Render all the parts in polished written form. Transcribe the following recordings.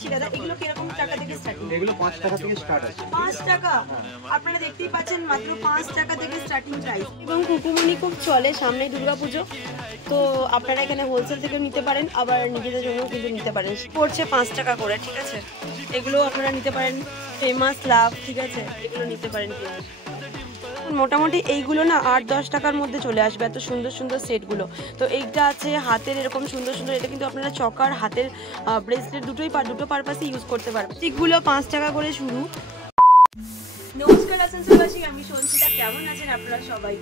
দাদা এগুলো কিরকম টাকা থেকে স্টার্টিং? এগুলো 5 টাকা থেকে স্টার্ট আছে। 5 টাকা? আপনারা দেখতেই পাচ্ছেন মাত্র 5 টাকা থেকে স্টার্টিং প্রাইস। এবং কুকুমনি খুব চলে, সামনে দুর্গাপুজো, তো আপনারা এখানে হোলসেল থেকেও নিতে পারেন, আবার নিজেদের জন্যও কিন্তু নিতে পারেন। পড়ছে 5 টাকা করে, ঠিক আছে? এগুলো আপনারা নিতে পারেন, ফেমাস লাভ, ঠিক আছে? এগুলো নিতে পারেন। মোটামুটি এইগুলো না 8-10 টাকার মধ্যে চলে আসবে, এত সুন্দর সুন্দর সেটগুলো। তো এইটা আছে হাতের এরকম সুন্দর সুন্দর, এটা কিন্তু আপনারা চকার হাতের ব্রেসলেট দুটো পারপাসে ইউজ করতে পারবেন। স্টিকগুলো 5 টাকা করে শুরু। নমস্কার আসানসোলবাসী, আমি সঞ্চিতা। কেমন আছেন আপনারা সবাই?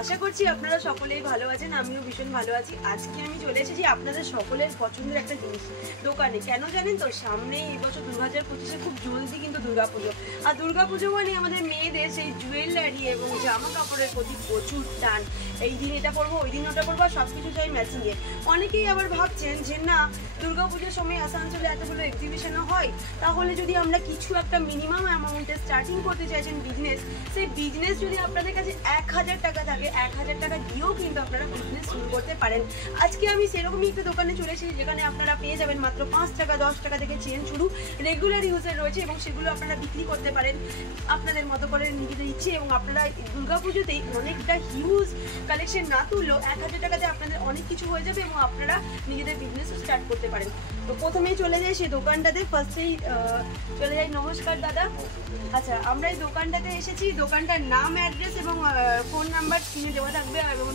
আশা করছি আপনারা সকলেই ভালো আছেন, আমিও ভীষণ ভালো আছি। আজকে আমি চলে এসেছি আপনাদের সকলের পছন্দের একটা জিনিস দোকানে। কেন জানেন তো? সামনেই এই বছর 2025-এ খুব জলদি কিন্তু দুর্গাপুজো, আর দুর্গাপুজো মানে আমাদের মেয়েদের সেই জুয়েলারি এবং জামা কাপড়ের প্রতি প্রচুর টান। এই দিন এটা পরবো, ওই দিন ওটা পরবো, আর সব কিছু চাই ম্যাচিংয়ে। অনেকেই আবার ভাবছেন যে না, দুর্গাপুজোর সময় আসানসোলে এতগুলো এক্সিবিশনও হয়, তাহলে যদি আমরা কিছু একটা মিনিমাম অ্যামাউন্টে স্টার্টিং করতে চাইছেন বিজনেস, সেই বিজনেস যদি আপনাদের কাছে 1000 টাকা থাকে, 1000 টাকা দিয়েও কিন্তু আপনারা বিজনেস শুরু করতে পারেন। আজকে আমি সেরকমই একটা দোকানে চলে এসেছি, যেখানে আপনারা পেয়ে যাবেন মাত্র 5 টাকা 10 টাকা থেকে চেন শুরু, রেগুলার ইউজের রয়েছে, এবং সেগুলো আপনারা বিক্রি করতে পারেন আপনাদের মতো করে নিজেদের ইচ্ছে। এবং আপনারা দুর্গাপুজোতেই অনেকটা হিউজ কালেকশন না তুললেও 1000 টাকাতে আপনাদের অনেক কিছু হয়ে যাবে, এবং আপনারা নিজেদের বিজনেসও স্টার্ট করতে পারেন। তো প্রথমেই চলে যাই সেই দোকানটাতে, ফার্স্টেই চলে যাই। নমস্কার দাদা। আচ্ছা, আমরা এই দোকানটাতে এসেছি, দোকানটার নাম, অ্যাড্রেস এবং ফোন নাম্বার স্ক্রিনে দেওয়া থাকবে, এবং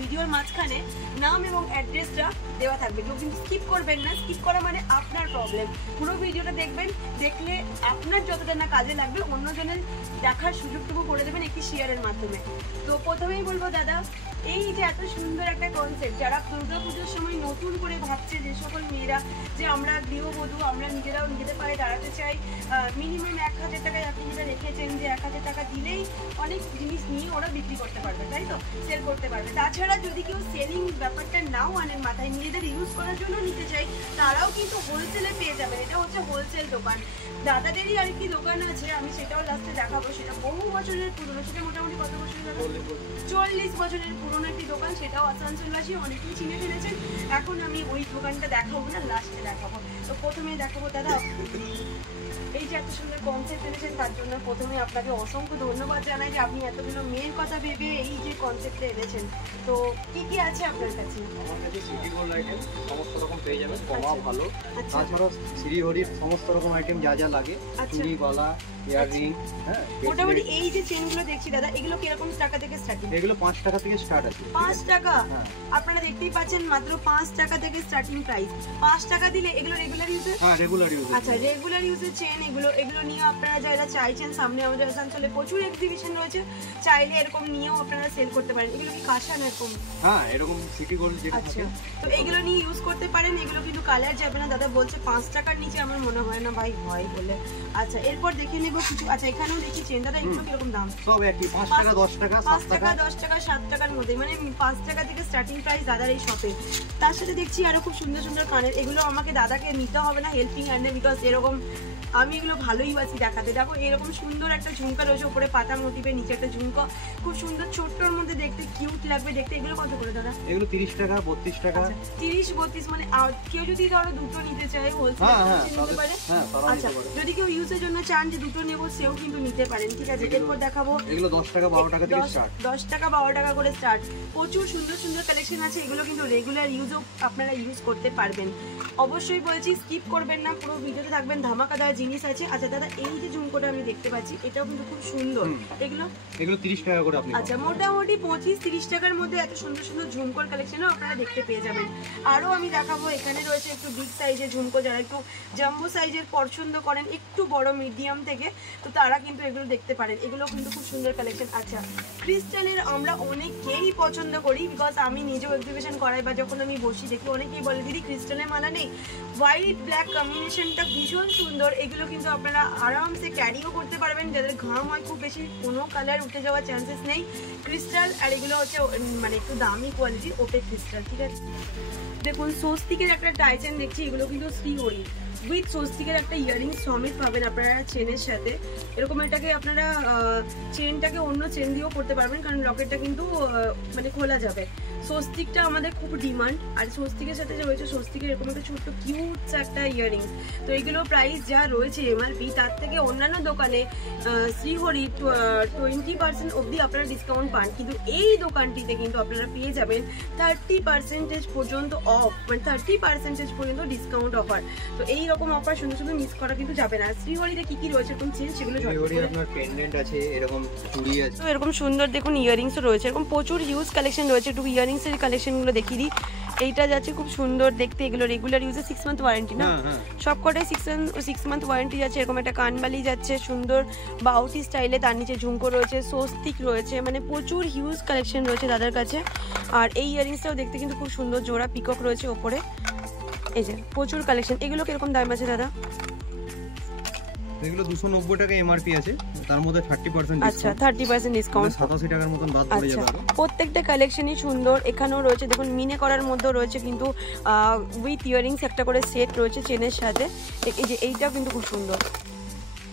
ভিডিওর মাঝখানে নাম এবং অ্যাড্রেসটা দেওয়া থাকবে। কেউ কিন্তু স্কিপ করবেন না, স্কিপ করা মানে আপনার প্রবলেম। পুরো ভিডিওটা দেখবেন, দেখলে আপনার যতটা না কাজে লাগবে অন্যজনের দেখার সুযোগটুকু করে দেবেন একটি শেয়ারের মাধ্যমে। তো প্রথমেই বলবো দাদা, এই যে এত সুন্দর একটা কনসেপ্ট, যারা দুর্গাপুজোর সময় নতুন করে ভাবছে, যে সকল মেয়েরা যে আমরা গৃহবধূ, আমরা নিজেরাও নিজেদের পায়ে দাঁড়াতে চাই, মিনিমাম 1000 টাকায় আপনি যেটা রেখেছেন যে 1000 টাকা দিলেই অনেক জিনিস নিয়ে ওরা বিক্রি করতে পারবে, তাই তো? সেল করতে পারবে। তাছাড়া যদি কেউ সেলিং ব্যাপারটা নাও আনেন মাথায়, নিজেদের ইউজ করার জন্য নিতে চাই, তারাও কিন্তু হোলসেলে পেয়ে যাবেন। এটা হচ্ছে হোলসেল দোকান। দাদাদেরই আরেকটি দোকান আছে, আমি সেটাও লাস্টে দেখাবো। সেটা বহু বছরের পুরনো, সেটা মোটামুটি কত বছরের? 40 বছরের পুরনো একটি দোকান, সেটাও আসানসোলবাসী অনেকেই চিনে ফেলেছেন। এখন আমি ওই দোকানটা দেখাবো না, লাস্টে দেখাবো। তো প্রথমেই দেখাবো দাদা, এই যে এত সুন্দর কনসেপ্ট এনেছেন, তার জন্য প্রথমে আপনাকে অসংখ্য ধন্যবাদ জানাই যে আপনি এতগুলো মেয়ের কথা ভেবে এই যে কনসেপ্টটা এনেছেন। তো কি কি আছে আপনার কাছে? আমার কাছে সিটি গোল্ড আইটেম সমস্ত রকম পেয়ে যাবেন, কমা ভালো। তাছাড়াও শ্রী হরির সমস্ত রকম আইটেম যা যা লাগে, চুড়ি, গলা, ইয়াররিং, হ্যাঁ। মোটামুটি এই যে চেনগুলো দেখছি দাদা, এগুলো কিরকম টাকা থেকে স্টার্টিং? এগুলো 5 টাকা থেকে স্টার্ট আছে। 5 টাকা? আপনারা দেখতেই পাচ্ছেন মাত্র 5 টাকা থেকে স্টার্টিং প্রাইস। 5 টাকা দিলে এগুলো রেগুলার ইউজের? হ্যাঁ, রেগুলার ইউজ। আচ্ছা, রেগুলার ইউজের চেন এগুলো নিয়ে আপনারা যারা চাইছেন, সামনে আমাদের আসানসোলে প্রচুর এক্সিবিশন রয়েছে, চাইলে এরকম নিয়েও আপনারা সেল করতে পারেন। এগুলো কি কাঁসা না এরকম? হ্যাঁ, এরকম সিটি গোল্ড যেটা থাকে। তো এগুলো নিয়ে ইউজ করতে পারেন। এগুলো কিন্তু কালার যাবে না। দাদা বলছে 5 টাকার নিচে, আমার মনে হয় না ভাই হয় বলে। আচ্ছা, এরপর দেখে নেব কিছু। আচ্ছা, এখানেও দেখি চেন। দাদা এগুলো কিরকম দাম? সব একই, 5 টাকা 10 টাকা 7 টাকা 10 টাকা 7 টাকার মধ্যে, মানে 5 টাকা থেকে স্টার্টিং প্রাইস দাদার এই শপে। তার সাথে দেখছি আরো খুব সুন্দর সুন্দর কানের। এগুলো আমাকে দাদাকে নিতে হবে না হেল্পিং হ্যান্ডে, বিকজ এরকম আমি এগুলো ভালোই বাসি দেখাতে। দেখো এরকম সুন্দর একটা ঝুমকা রয়েছে, উপরে পাতা মোটিভের, নিচে একটা ঝুমকা, খুব সুন্দর, ছোট্টর মধ্যে দেখতে কিউট লাগবে দেখতে। এগুলো কত করে দাদা? এগুলো 30 টাকা 32 টাকা। 30 32, মানে কেউ যদি ধরো দুটো নিতে চায় হোলসেল নিতে পারে। আচ্ছা, যদি কেউ ইউজের জন্য চান যে দুটো নেবো, সেও কিন্তু নিতে পারেন, ঠিক আছে? এরপর দেখাবো এগুলো 10 টাকা 12 টাকা থেকে স্টার্ট। 10 টাকা 12 টাকা করে স্টার্ট। প্রচুর সুন্দর সুন্দর কালেকশন আছে। এগুলো কিন্তু রেগুলার ইউজও আপনারা ইউজ করতে পারবেন। অবশ্যই বলছি স্কিপ করবেন না, পুরো ভিডিওতে থাকবেন, ধামাকাদার জিনিস আছে। আচ্ছা দাদা, এই যে ঝুমকোটা আমি দেখতে পাচ্ছি, এটাও কিন্তু খুব সুন্দর। এগুলো 30 টাকা করে আপনি। আচ্ছা, মোটামুটি 25-30 টাকার মধ্যে এত সুন্দর সুন্দর ঝুমকোর কালেকশনও আপনারা দেখতে পেয়ে যাবেন। আরও আমি দেখাবো, এখানে রয়েছে একটু বিগ সাইজের ঝুমকো, যারা একটু জাম্বো সাইজের পছন্দ করেন, একটু বড় মিডিয়াম থেকে, তো তারা কিন্তু এগুলো দেখতে পারেন। এগুলো কিন্তু খুব সুন্দর কালেকশন। আচ্ছা, ক্রিস্টালের আমরা অনেকেই পছন্দ করি, বিকজ আমি নিজেও এক্সিবিশন করাই, বা যখন আমি বসি দেখি অনেকেই বলে দিদি ক্রিস্টালের মালা নেই। হোয়াইট ব্ল্যাক কম্বিনেশনটা ভীষণ সুন্দর। এগুলো কিন্তু আপনারা আরামসে ক্যারিও করতে পারবেন, যাদের ঘাম হয় খুব বেশি, কোনো কালার উঠে যাওয়ার চান্সেস নেই। ক্রিস্টাল, আর এগুলো হচ্ছে মানে একটু দামি কোয়ালিটির ওপেক ক্রিস্টাল, ঠিক আছে? দেখুন স্বস্তিকের একটা টাইচেন দেখছি, এগুলো কিন্তু শ্রীহরি উইথ স্বস্তিকের একটা ইয়ারিংস সমেত পাবেন আপনারা চেনের সাথে। এরকম এটাকে আপনারা চেনটাকে অন্য চেন দিয়েও করতে পারবেন, কারণ লকেটটা কিন্তু মানে খোলা যাবে। স্বস্তিকটা আমাদের খুব ডিমান্ড, আর স্বস্তিকের সাথে যে রয়েছে স্বস্তিকের এরকম একটা ছোট্ট কিউট একটা ইয়াররিংস। তো এইগুলো প্রাইস যা রয়েছে এমআরপি তার থেকে অন্যান্য দোকানে শ্রীহরি 20% অবধি আপনারা ডিসকাউন্ট পান, কিন্তু এই দোকানটিতে কিন্তু আপনারা পেয়ে যাবেন 30% পর্যন্ত অফ, মানে 30% পর্যন্ত ডিসকাউন্ট অফার। তো এইরকম অফার শুধু শুধু মিস করা কিন্তু যাবে না। শ্রীহরিতে কি কি রয়েছে এরকম চেঞ্জ সেগুলো আপনার পেন্ডেন্ট আছে, এরকম চুড়ি আছে, তো এরকম সুন্দর দেখুন ইয়াররিংসও রয়েছে, এরকম প্রচুর হিউজ কালেকশন রয়েছে। একটু ইয়াররিংসের কালেকশনগুলো দেখিয়ে দিই। এইটা যাচ্ছে খুব সুন্দর দেখতে, এগুলো রেগুলার ইউজে 6 মান্থ ওয়ারেন্টি না, সব কটাই 6 মান্থ ওয়ারেন্টি যাচ্ছে। এরকম একটা কানবালি যাচ্ছে সুন্দর বাউটি স্টাইলে, তার নিচে ঝুমকো রয়েছে, স্বস্তিক রয়েছে, মানে প্রচুর হিউজ কালেকশন রয়েছে দাদার কাছে। আর এই ইয়াররিংসটাও দেখতে কিন্তু খুব সুন্দর, জোড়া পিকক রয়েছে ওপরে, এই যে প্রচুর কালেকশন। এগুলো কিরকম দাম আছে দাদা? এগুলো 290 টাকা এমআরপি আছে, তার মধ্যে 30% ডিসকাউন্ট। আচ্ছা 30% ডিসকাউন্ট, 87 টাকার মতন বাদ পড়ে যাবে। প্রত্যেকটা কালেকশনই সুন্দর। এখানেও রয়েছে দেখুন মিনে করার মধ্যেও রয়েছে কিন্তু উইথ ইয়াররিংস একটা করে সেট রয়েছে চেনের সাথে। এই যে এইটাও কিন্তু খুব সুন্দর,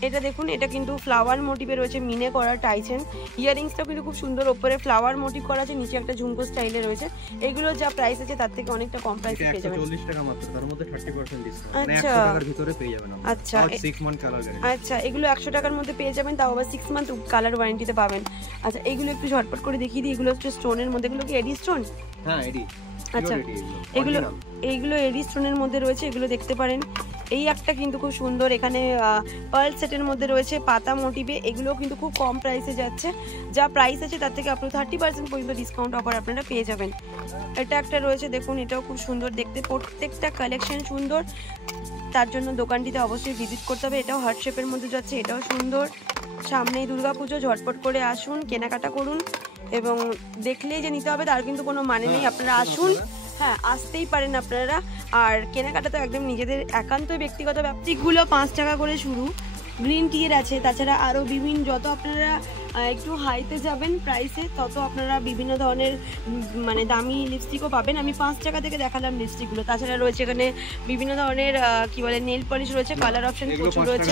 এটা দেখুন, এটা কিন্তু ফ্লাওয়ার মোটিভে রয়েছে, মিনে করা টাইচেন। ইয়াররিংসটাও কিন্তু খুব সুন্দর, ওপরে ফ্লাওয়ার মোটিভ করা আছে, নিচে একটা ঝুমকো স্টাইলে রয়েছে। এগুলো যা প্রাইস আছে তার থেকে অনেকটা কম প্রাইসে পেয়ে যাবেন। 140 টাকা মাত্র, তার মধ্যে 30% ডিসকাউন্ট, মানে 100 টাকার ভিতরে পেয়ে যাবেন। আচ্ছা 6 মান্থ কালার গ্যারান্টি। আচ্ছা এগুলো 100 টাকার মধ্যে পেয়ে যাবেন, তাও আবার 6 মান্থ কালার ওয়ারেন্টিতে পাবেন। আচ্ছা এগুলো একটু ঝটপট করে দেখিয়ে দিই। এগুলো হচ্ছে স্টোনের মধ্যে, এগুলো কি এডি স্টোন? হ্যাঁ এডি। আচ্ছা এইগুলো এডি স্টোনের মধ্যে রয়েছে, এগুলো দেখতে পারেন। এই একটা কিন্তু খুব সুন্দর, এখানে পার্ল সেটের মধ্যে রয়েছে পাতা মোটিভে, এগুলো কিন্তু খুব কম প্রাইসে যাচ্ছে। যা প্রাইস আছে তার থেকে আপনি 30% পর্যন্ত ডিসকাউন্ট অফার আপনারা পেয়ে যাবেন। এটা একটা রয়েছে দেখুন, এটাও খুব সুন্দর দেখতে, প্রত্যেকটা কালেকশন সুন্দর, তার জন্য দোকানটিতে অবশ্যই ভিজিট করতে হবে। এটাও হার্ট শেপের মধ্যে যাচ্ছে, এটাও সুন্দর। সামনেই দুর্গাপুজো, ঝটপট করে আসুন, কেনাকাটা করুন, এবং দেখলেই যে নিতে হবে তার কিন্তু কোনো মানে নেই, আপনারা আসুন, হ্যাঁ আসতেই পারেন আপনারা। আর কেনাকাটা তো একদম নিজেদের একান্তই ব্যক্তিগত ব্যাপারগুলো। 5 টাকা করে শুরু, গ্রিন টি এর আছে, তাছাড়া আরও বিভিন্ন, যত আপনারা একটু হাইতে যাবেন প্রাইসে তত আপনারা বিভিন্ন ধরনের মানে দামি লিপস্টিকও পাবেন। আমি 5 টাকা থেকে দেখালাম লিপস্টিকগুলো। তাছাড়া রয়েছে এখানে বিভিন্ন ধরনের কি বলে নেল পলিশ রয়েছে, কালার অপশন প্রচুর রয়েছে।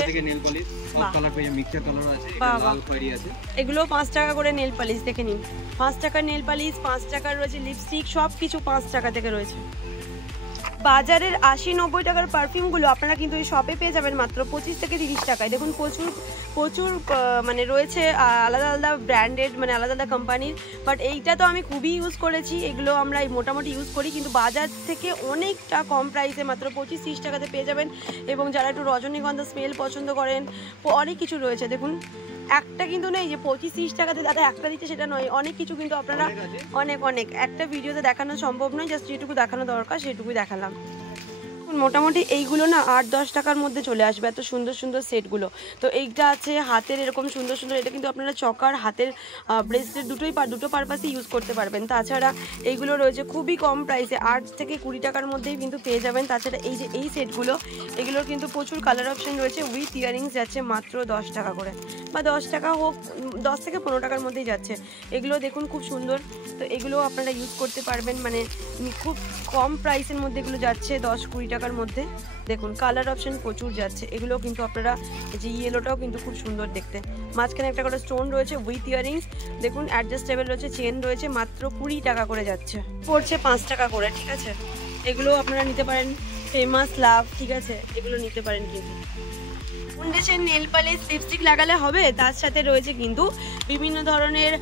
এগুলো 5 টাকা করে নেল পলিশ, দেখে নিন 5 টাকার নেল পলিশ, 5 টাকার রয়েছে লিপস্টিক, সব কিছু 5 টাকা থেকে রয়েছে। বাজারের 80-90 টাকার পারফিউমগুলো আপনারা কিন্তু এই শপে পেয়ে যাবেন মাত্র 25 থেকে 30 টাকায়। দেখুন প্রচুর মানে রয়েছে আলাদা আলাদা ব্র্যান্ডেড, মানে আলাদা আলাদা কোম্পানির, বাট এইটা তো আমি খুবই ইউজ করেছি, এগুলো আমরা মোটামুটি ইউজ করি, কিন্তু বাজার থেকে অনেকটা কম প্রাইসে মাত্র 25-30 টাকাতে পেয়ে যাবেন। এবং যারা একটু রজনীগন্ধা স্মেল পছন্দ করেন, অনেক কিছু রয়েছে দেখুন। একটা কিন্তু নেই যে 25-30 টাকাতে দাদা একটা দিচ্ছে সেটা নয়, অনেক কিছু কিন্তু আপনারা অনেক একটা ভিডিওতে দেখানো সম্ভব নয়, জাস্ট যেটুকু দেখানো দরকার সেটুকুই দেখালাম। মোটামুটি এইগুলো না 8-10 টাকার মধ্যে চলে আসবে, এত সুন্দর সুন্দর সেটগুলো। তো এইটা আছে হাতের এরকম সুন্দর সুন্দর, এটা কিন্তু আপনারা চকার হাতের ব্রেসলেট দুটো পারপাসে ইউজ করতে পারবেন। তাছাড়া এইগুলো রয়েছে খুবই কম প্রাইসে, 8 থেকে 20 টাকার মধ্যেই কিন্তু পেয়ে যাবেন। তাছাড়া এই যে এই সেটগুলো, এগুলোর কিন্তু প্রচুর কালার অপশন রয়েছে, উইথ ইয়াররিংস যাচ্ছে মাত্র 10 টাকা করে, বা 10 টাকা হোক 10 থেকে 15 টাকার মধ্যেই যাচ্ছে। এগুলো দেখুন খুব সুন্দর, তো এগুলো আপনারা ইউজ করতে পারবেন, মানে খুব কম প্রাইসের মধ্যে এগুলো যাচ্ছে 10-20 টাকার মধ্যে। দেখুন কালার অপশন প্রচুর যাচ্ছে, এগুলো কিন্তু আপনারা, যে ইয়েলোটাও কিন্তু খুব সুন্দর দেখতে, মাঝখানে একটা করে স্টোন রয়েছে উইথ ইয়াররিংস, দেখুন অ্যাডজাস্টেবল রয়েছে, চেন রয়েছে, মাত্র 20 টাকা করে যাচ্ছে, পড়ছে 5 টাকা করে, ঠিক আছে। এগুলো আপনারা নিতে পারেন, ফেমাস লাভ, ঠিক আছে, এগুলো নিতে পারেন। কিন্তু ফাউন্ডেশন, নেল পালিশ, লিপস্টিক লাগালে হবে, তার সাথে রয়েছে কিন্তু বিভিন্ন ধরনের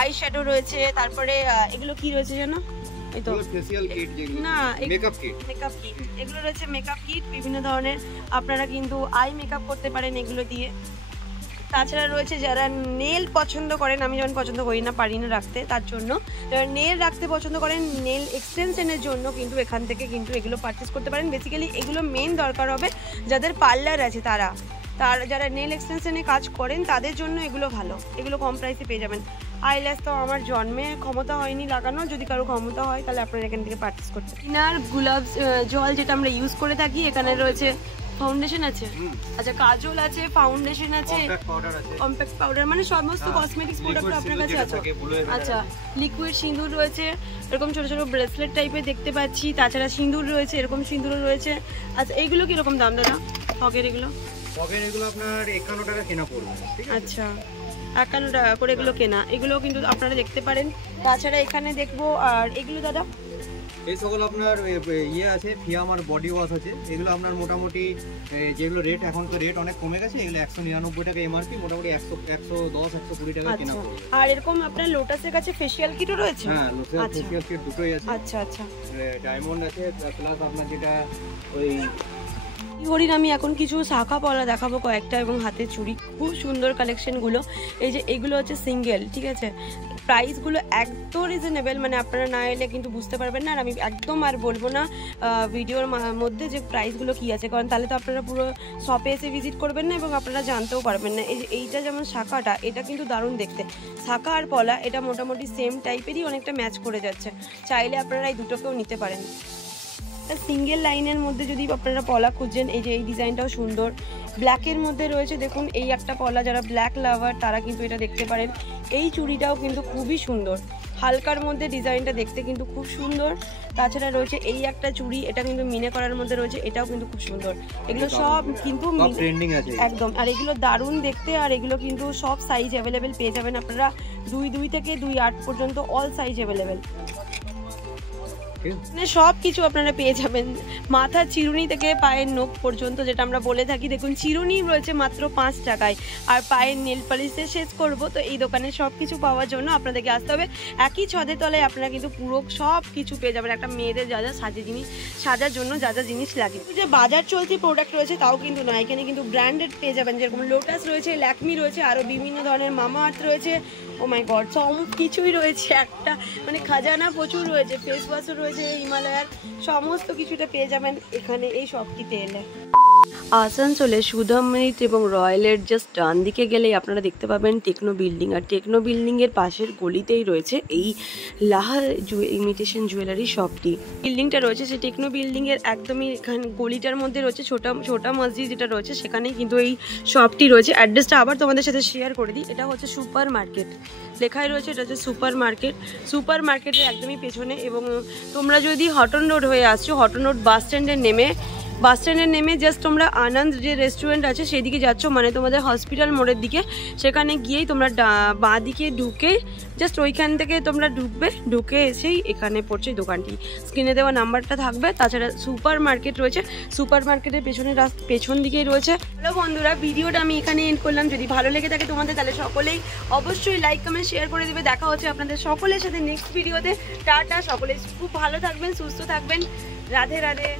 আই শ্যাডো রয়েছে, তারপরে এগুলো কি রয়েছে জানো, এই তো ফেসিয়াল কিট, না মেকআপ কিট, এগুলো রয়েছে মেকআপ কিট বিভিন্ন ধরনের, আপনারা কিন্তু আই মেকআপ করতে পারেন এগুলো দিয়ে। তাছাড়া রয়েছে যারা নেল পছন্দ করেন, আমি যেমন পছন্দ করি না, পারি না রাখতে, তার জন্য যারা নেল রাখতে পছন্দ করেন, নেল এক্সটেনশনের জন্য কিন্তু এখান থেকে কিন্তু এগুলো পারচেস করতে পারেন। বেসিক্যালি এগুলো মেন দরকার হবে যাদের পার্লার আছে, যারা নেল এক্সটেনশনে কাজ করেন তাদের জন্য এগুলো ভালো, এগুলো কম প্রাইসে পেয়ে যাবেন। আইল্যাশ তো আমার জন্মে ক্ষমতা হয়নি লাগানো, যদি কারো ক্ষমতা হয় তাহলে আপনারা এখান থেকে পারচেস করতে পারেন। ইনার গোলাপ জল যেটা আমরা ইউজ করে থাকি, এখানে রয়েছে ফাউন্ডেশন আছে, আচ্ছা কাজল আছে, ফাউন্ডেশন আছে, কম্প্যাক্ট পাউডার, মানে সমস্ত কসমেটিক্স প্রোডাক্ট আপনার কাছে আছে। আচ্ছা লিকুইড সিঁদুর রয়েছে, এরকম ছোট ছোট ব্রেসলেট টাইপের দেখতে পাচ্ছি, তাছাড়া সিঁদুর রয়েছে, এরকম সিঁদুরও রয়েছে। আচ্ছা এইগুলো কিরকম দাম দাদা, হকের এগুলো? পকেট এগুলো আপনার 51 টাকা কেনা পড়বে, ঠিক আছে? আচ্ছা, 51 টাকা করে এগুলো কেনা। এগুলো কিন্তু আপনারা দেখতে পারেন। তাছাড়া এখানে দেখবো, আর এগুলো দাদা এই সকল আপনার ইয়ে আছে, ফিয়াম আর বডি ওয়াশ আছে। এগুলো আপনার মোটামুটি যেগুলো রেট, এখন তো রেট অনেক কমে গেছে, এগুলো 199 টাকা এমআরপি, মোটামুটি 110 120 টাকা কেনা পড়বে। আর এরকম আপনার লোটাসের কাছে ফেশিয়াল কিটও রয়েছে? হ্যাঁ, লোটাস ফেশিয়াল কিট দুটোই আছে। আচ্ছা আচ্ছা, ডায়মন্ড আছে, প্লাস আপনার যেটা ওই হরিণ। আমি এখন কিছু শাখা পলা দেখাবো কয়েকটা, এবং হাতে চুড়ি, খুব সুন্দর কালেকশনগুলো। এই যে এগুলো হচ্ছে সিঙ্গেল, ঠিক আছে? প্রাইসগুলো একদম রিজনেবল, মানে আপনারা না এলে কিন্তু বুঝতে পারবেন না। আর আমি একদম আর বলবো না ভিডিওর মধ্যে যে প্রাইসগুলো কী আছে, কারণ তাহলে তো আপনারা পুরো শপে এসে ভিজিট করবেন না এবং আপনারা জানতেও পারবেন না। এই যে এইটা যেমন শাখাটা, এটা কিন্তু দারুণ দেখতে। শাখা আর পলা এটা মোটামুটি সেম টাইপেরই, অনেকটা ম্যাচ করে যাচ্ছে। চাইলে আপনারা এই দুটোকেও নিতে পারেন। সিঙ্গেল লাইনের মধ্যে যদি আপনারা পলা খুঁজছেন, এই যে এই ডিজাইনটাও সুন্দর। ব্ল্যাকের মধ্যে রয়েছে, দেখুন এই একটা পলা, যারা ব্ল্যাক লাভার তারা কিন্তু এটা দেখতে পারেন। এই চুড়িটাও কিন্তু খুবই সুন্দর, হালকার মধ্যে ডিজাইনটা দেখতে কিন্তু খুব সুন্দর। তাছাড়া রয়েছে এই একটা চুড়ি, এটা কিন্তু মিনে করার মধ্যে রয়েছে, এটাও কিন্তু খুব সুন্দর। এগুলো সব কিন্তু ট্রেন্ডিং আছে একদম, আর এগুলো দারুণ দেখতে। আর এগুলো কিন্তু সব সাইজ অ্যাভেলেবেল পেয়ে যাবেন আপনারা, 2 থেকে 2.8 পর্যন্ত অল সাইজ অ্যাভেলেবেল। মানে সব কিছু আপনারা পেয়ে যাবেন, মাথার চিরুনি থেকে পায়ের নখ পর্যন্ত, যেটা আমরা বলে থাকি। দেখুন চিরুনি রয়েছে মাত্র 5 টাকায়, আর পায়ের নেল পালিশে শেষ করব। তো এই দোকানে সব কিছু পাওয়ার জন্য আপনাদেরকে আসতে হবে। একই ছাদের তলায় আপনারা কিন্তু পুরো সব কিছু পেয়ে যাবেন, একটা মেয়েদের যা যা সাজার জন্য যা যা জিনিস লাগে। যে বাজার চলতি প্রোডাক্ট রয়েছে তাও কিন্তু নয়, এখানে কিন্তু ব্র্যান্ডেড পেয়ে যাবেন, যেরকম লোটাস রয়েছে, ল্যাকমি রয়েছে, আরও বিভিন্ন ধরনের মামা আর্থ রয়েছে। ও মাই গড, সব কিছুই রয়েছে, একটা মানে খাজানা প্রচুর রয়েছে। ফেস ওয়াশও রয়েছে, হিমালয়ার সমস্ত কিছুটা পেয়ে যাবেন এখানে এই শপটিতে এলে। আসানসোলে সুধামৃত এবং রয়্যালের জাস্ট ডান দিকে গেলেই আপনারা দেখতে পাবেন টেকনো বিল্ডিং, আর টেকনো বিল্ডিংয়ের পাশের গলিতেই রয়েছে এই লাহা ইমিটেশন জুয়েলারি শপটি। বিল্ডিংটা রয়েছে সেই টেকনো বিল্ডিংয়ের একদমই এখানে গলিটার মধ্যে রয়েছে ছোটা মসজিদ যেটা রয়েছে, সেখানেই কিন্তু এই শপটি রয়েছে। অ্যাড্রেসটা আবার তোমাদের সাথে শেয়ার করে দিই। এটা হচ্ছে সুপার মার্কেট, লেখাই রয়েছে, এটা হচ্ছে সুপার মার্কেটের একদমই পেছনে। এবং তোমরা যদি হটন রোড হয়ে আসছো, হটন রোড বাস স্ট্যান্ডে নেমে জাস্ট তোমরা আনন্দ যে রেস্টুরেন্ট আছে সেদিকে যাচ্ছ, মানে তোমাদের হসপিটাল মোড়ের দিকে, সেখানে গিয়েই তোমরা বাঁ দিকে ঢুকে জাস্ট ওইখান থেকে তোমরা ঢুকে এসেই এখানে পড়ছে দোকানটি। স্ক্রিনে দেওয়া নাম্বারটা থাকবে। তাছাড়া সুপার মার্কেট রয়েছে, সুপার মার্কেটের পেছন দিকেই রয়েছে। হ্যালো বন্ধুরা, ভিডিওটা আমি এখানে এন্ড করলাম। যদি ভালো লেগে থাকে তোমাদের, তাহলে সকলেই অবশ্যই লাইক কমেন্ট শেয়ার করে দেবে। দেখা হচ্ছে আপনাদের সকলের সাথে নেক্সট ভিডিওতে। টাটা, সকলে খুব ভালো থাকবেন, সুস্থ থাকবেন। রাধে রাধে।